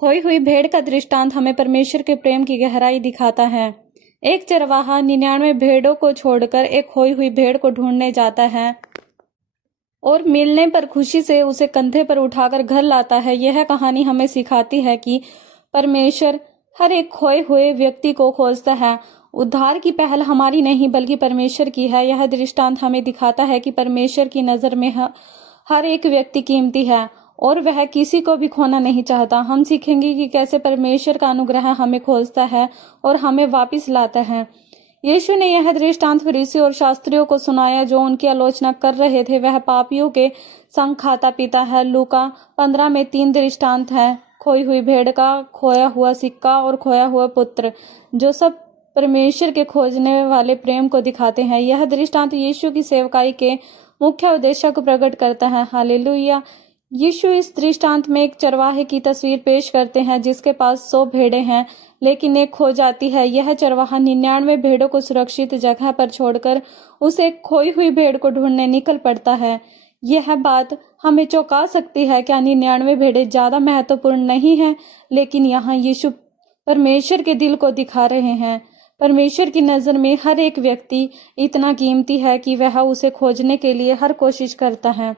खोई हुई भेड़ का दृष्टांत हमें परमेश्वर के प्रेम की गहराई दिखाता है। एक चरवाहा 99 भेड़ों को छोड़कर एक खोई हुई भेड़ को ढूंढने जाता है और मिलने पर खुशी से उसे कंधे पर उठाकर घर लाता है। यह कहानी हमें सिखाती है कि परमेश्वर हर एक खोए हुए व्यक्ति को खोजता है। उद्धार की पहल हमारी नहीं बल्कि परमेश्वर की है। यह दृष्टांत हमें दिखाता है कि परमेश्वर की नजर में हर एक व्यक्ति कीमती है और वह किसी को भी खोना नहीं चाहता। हम सीखेंगे कि कैसे परमेश्वर का अनुग्रह हमें खोजता है और हमें वापस लाता है। यीशु ने यह दृष्टांत फरीसियों और शास्त्रियों को सुनाया जो उनकी आलोचना कर रहे थे। वह पापियों के संग खाता पीता है। लूका 15 में 3 दृष्टांत है, खोई हुई भेड़ का, खोया हुआ सिक्का और खोया हुआ पुत्र, जो सब परमेश्वर के खोजने वाले प्रेम को दिखाते हैं। यह दृष्टांत यीशु की सेवकाई के मुख्य उद्देश्य को प्रकट करता है। हालेलुया। यीशु इस दृष्टांत में एक चरवाहे की तस्वीर पेश करते हैं जिसके पास 100 भेड़ें हैं लेकिन एक खो जाती है। यह चरवाहा 99 भेड़ों को सुरक्षित जगह पर छोड़कर उस एक खोई हुई भेड़ को ढूंढने निकल पड़ता है। यह बात हमें चौंका सकती है। क्या 99 भेड़ें ज्यादा महत्वपूर्ण नहीं है? लेकिन यहाँ यीशु परमेश्वर के दिल को दिखा रहे हैं। परमेश्वर की नजर में हर एक व्यक्ति इतना कीमती है कि वह उसे खोजने के लिए हर कोशिश करता है।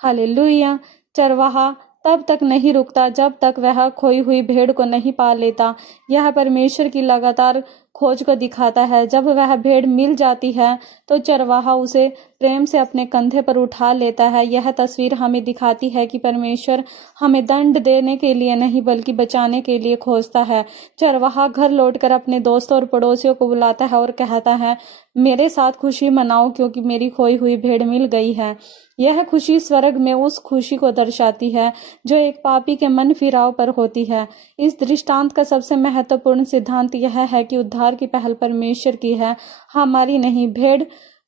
हालेलुया। चरवाहा तब तक नहीं रुकता जब तक वह खोई हुई भेड़ को नहीं पा लेता। यह परमेश्वर की लगातार खोज को दिखाता है। जब वह भेड़ मिल जाती है तो चरवाहा उसे प्रेम से अपने कंधे पर उठा लेता है। यह तस्वीर हमें दिखाती है कि परमेश्वर हमें दंड देने के लिए नहीं बल्कि बचाने के लिए खोजता है। चरवाहा घर लौटकर अपने दोस्तों और पड़ोसियों को बुलाता है और कहता है, मेरे साथ खुशी मनाओ क्योंकि मेरी खोई हुई भेड़ मिल गई है। यह खुशी स्वर्ग में उस खुशी को दर्शाती है जो एक पापी के मन फिराव पर होती है। इस दृष्टांत का सबसे महत्वपूर्ण सिद्धांत यह है कि उद्धार की पहल परमेश्वर की है, हमारी नहीं। भेड़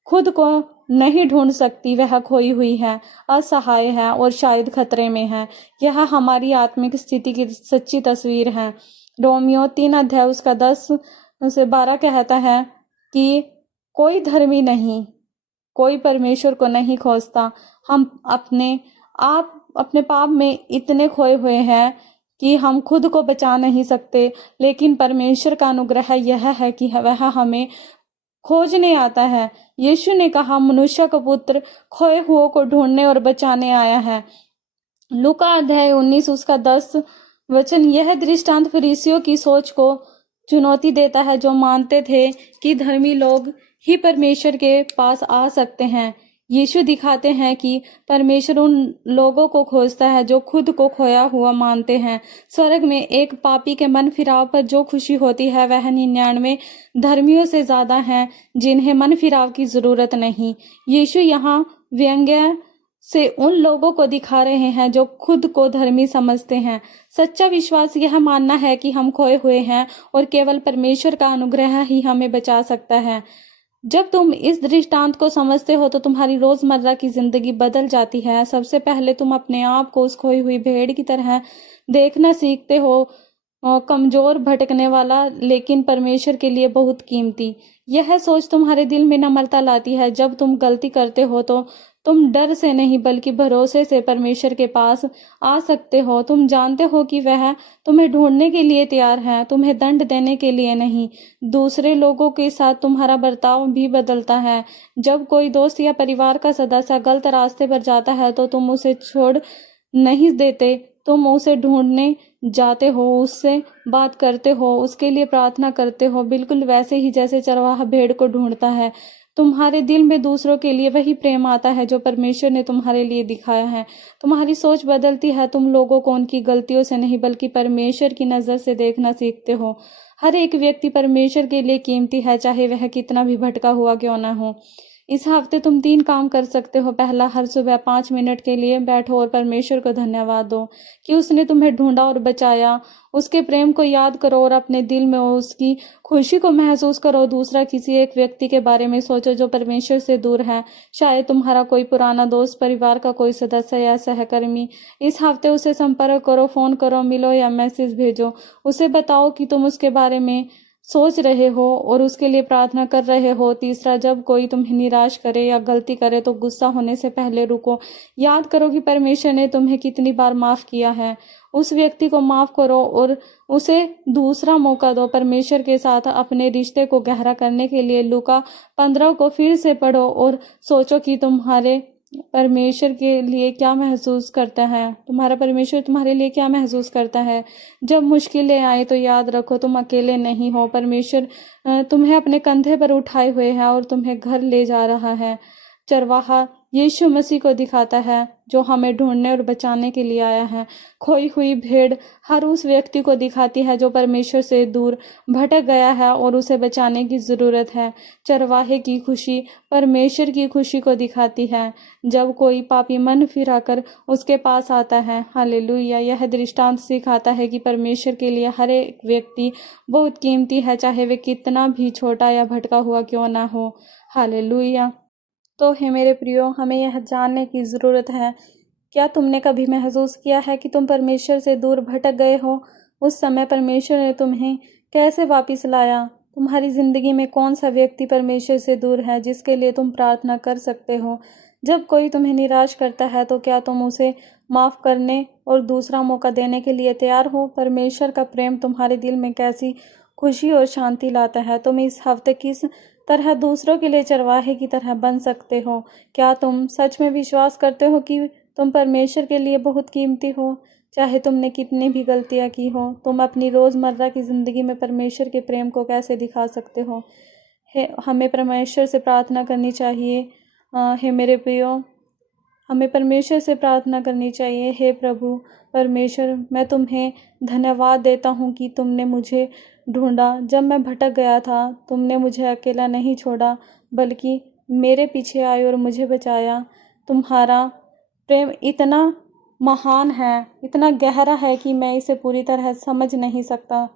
खुद को नहीं ढूंढ सकती, वह खोई हुई है, असहाय है और शायद खतरे में है। यह हमारी आत्मिक स्थिति की सच्ची तस्वीर है। रोमियो 3 अध्याय उसका 10 से 12 कहता है कि कोई धर्मी नहीं, कोई परमेश्वर को नहीं खोजता। हम अपने पाप में इतने खोए हुए हैं कि हम खुद को बचा नहीं सकते, लेकिन परमेश्वर का अनुग्रह यह है कि वह हमें खोजने आता है। यीशु ने कहा, मनुष्य का पुत्र खोए हुओं को ढूंढने और बचाने आया है। लूका अध्याय 19 उसका 10 वचन। यह दृष्टांत फरीसियों की सोच को चुनौती देता है जो मानते थे कि धर्मी लोग ही परमेश्वर के पास आ सकते हैं। यीशु दिखाते हैं कि परमेश्वर उन लोगों को खोजता है जो खुद को खोया हुआ मानते हैं। स्वर्ग में एक पापी के मन फिराव पर जो खुशी होती है वह 99 धर्मियों से ज्यादा है जिन्हें मन फिराव की जरूरत नहीं। यीशु यहाँ व्यंग्य से उन लोगों को दिखा रहे हैं जो खुद को धर्मी समझते हैं। सच्चा विश्वास यह मानना है कि हम खोए हुए हैं और केवल परमेश्वर का अनुग्रह ही हमें बचा सकता है। जब तुम इस दृष्टांत को समझते हो तो तुम्हारी रोजमर्रा की जिंदगी बदल जाती है। सबसे पहले तुम अपने आप को उस खोई हुई भेड़ की तरह देखना सीखते हो, कमजोर, भटकने वाला, लेकिन परमेश्वर के लिए बहुत कीमती। यह सोच तुम्हारे दिल में नम्रता लाती है। जब तुम गलती करते हो तो तुम डर से नहीं बल्कि भरोसे से परमेश्वर के पास आ सकते हो। तुम जानते हो कि वह तुम्हें ढूंढने के लिए तैयार है, तुम्हें दंड देने के लिए नहीं। दूसरे लोगों के साथ तुम्हारा बर्ताव भी बदलता है। जब कोई दोस्त या परिवार का सदस्य गलत रास्ते पर जाता है तो तुम उसे छोड़ नहीं देते, तुम उसे ढूंढने जाते हो, उससे बात करते हो, उसके लिए प्रार्थना करते हो, बिल्कुल वैसे ही जैसे चरवाहा भेड़ को ढूंढता है। तुम्हारे दिल में दूसरों के लिए वही प्रेम आता है जो परमेश्वर ने तुम्हारे लिए दिखाया है। तुम्हारी सोच बदलती है। तुम लोगों को उनकी गलतियों से नहीं बल्कि परमेश्वर की नजर से देखना सीखते हो। हर एक व्यक्ति परमेश्वर के लिए कीमती है, चाहे वह कितना भी भटका हुआ क्यों ना हो। इस हफ्ते तुम 3 काम कर सकते हो। पहला, हर सुबह 5 मिनट के लिए बैठो और परमेश्वर को धन्यवाद दो कि उसने तुम्हें ढूंढा और बचाया। उसके प्रेम को याद करो और अपने दिल में उसकी खुशी को महसूस करो। दूसरा, किसी एक व्यक्ति के बारे में सोचो जो परमेश्वर से दूर है। शायद तुम्हारा कोई पुराना दोस्त, परिवार का कोई सदस्य या सहकर्मी। इस हफ्ते उसे संपर्क करो, फोन करो, मिलो या मैसेज भेजो। उसे बताओ कि तुम उसके बारे में सोच रहे हो और उसके लिए प्रार्थना कर रहे हो। तीसरा, जब कोई तुम्हें निराश करे या गलती करे तो गुस्सा होने से पहले रुको। याद करो कि परमेश्वर ने तुम्हें कितनी बार माफ किया है। उस व्यक्ति को माफ करो और उसे दूसरा मौका दो। परमेश्वर के साथ अपने रिश्ते को गहरा करने के लिए लूका 15 को फिर से पढ़ो और सोचो कि तुम्हारे परमेश्वर के लिए क्या महसूस करता है। तुम्हारा परमेश्वर तुम्हारे लिए क्या महसूस करता है। जब मुश्किलें आए तो याद रखो तुम अकेले नहीं हो। परमेश्वर तुम्हें अपने कंधे पर उठाए हुए है और तुम्हें घर ले जा रहा है। चरवाहा यीशु मसीह को दिखाता है जो हमें ढूंढने और बचाने के लिए आया है। खोई हुई भेड़ हर उस व्यक्ति को दिखाती है जो परमेश्वर से दूर भटक गया है और उसे बचाने की जरूरत है। चरवाहे की खुशी परमेश्वर की खुशी को दिखाती है जब कोई पापी मन फिराकर उसके पास आता है। हालेलुया। यह दृष्टांत सिखाता है कि परमेश्वर के लिए हर एक व्यक्ति बहुत कीमती है, चाहे वे कितना भी छोटा या भटका हुआ क्यों ना हो। हालेलुया। तो हे मेरे प्रियो, हमें यह जानने की ज़रूरत है, क्या तुमने कभी महसूस किया है कि तुम परमेश्वर से दूर भटक गए हो? उस समय परमेश्वर ने तुम्हें कैसे वापस लाया? तुम्हारी ज़िंदगी में कौन सा व्यक्ति परमेश्वर से दूर है जिसके लिए तुम प्रार्थना कर सकते हो? जब कोई तुम्हें निराश करता है तो क्या तुम उसे माफ़ करने और दूसरा मौका देने के लिए तैयार हो? परमेश्वर का प्रेम तुम्हारे दिल में कैसी खुशी और शांति लाता है। तुम इस हफ्ते किस तरह दूसरों के लिए चरवाहे की तरह बन सकते हो? क्या तुम सच में विश्वास करते हो कि तुम परमेश्वर के लिए बहुत कीमती हो? चाहे तुमने कितनी भी गलतियां की हो, तुम अपनी रोज़मर्रा की ज़िंदगी में परमेश्वर के प्रेम को कैसे दिखा सकते हो? हमें परमेश्वर से प्रार्थना करनी चाहिए। हे मेरे प्रियो, हमें परमेश्वर से प्रार्थना करनी चाहिए। हे प्रभु परमेश्वर, मैं तुम्हें धन्यवाद देता हूँ कि तुमने मुझे ढूंढा जब मैं भटक गया था। तुमने मुझे अकेला नहीं छोड़ा बल्कि मेरे पीछे आए और मुझे बचाया। तुम्हारा प्रेम इतना महान है, इतना गहरा है कि मैं इसे पूरी तरह समझ नहीं सकता,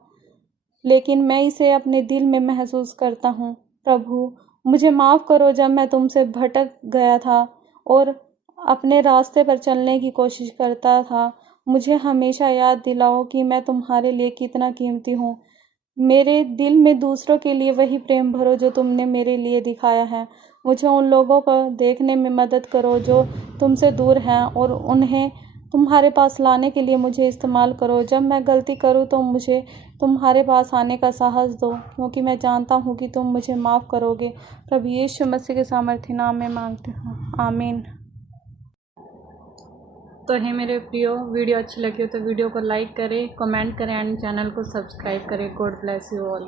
लेकिन मैं इसे अपने दिल में महसूस करता हूँ। प्रभु मुझे माफ़ करो जब मैं तुमसे भटक गया था और अपने रास्ते पर चलने की कोशिश करता था। मुझे हमेशा याद दिलाओ कि मैं तुम्हारे लिए कितना कीमती हूँ। मेरे दिल में दूसरों के लिए वही प्रेम भरो जो तुमने मेरे लिए दिखाया है। मुझे उन लोगों को देखने में मदद करो जो तुमसे दूर हैं और उन्हें तुम्हारे पास लाने के लिए मुझे इस्तेमाल करो। जब मैं गलती करूँ तो मुझे तुम्हारे पास आने का साहस दो, क्योंकि मैं जानता हूँ कि तुम मुझे माफ़ करोगे। प्रभु यीशु मसीह के सामर्थ्य नाम में मांगते हूँ, आमीन। तो हे मेरे प्रियो, वीडियो अच्छी लगी हो तो वीडियो को लाइक करें, कमेंट करें एंड चैनल को सब्सक्राइब करें। God bless you all.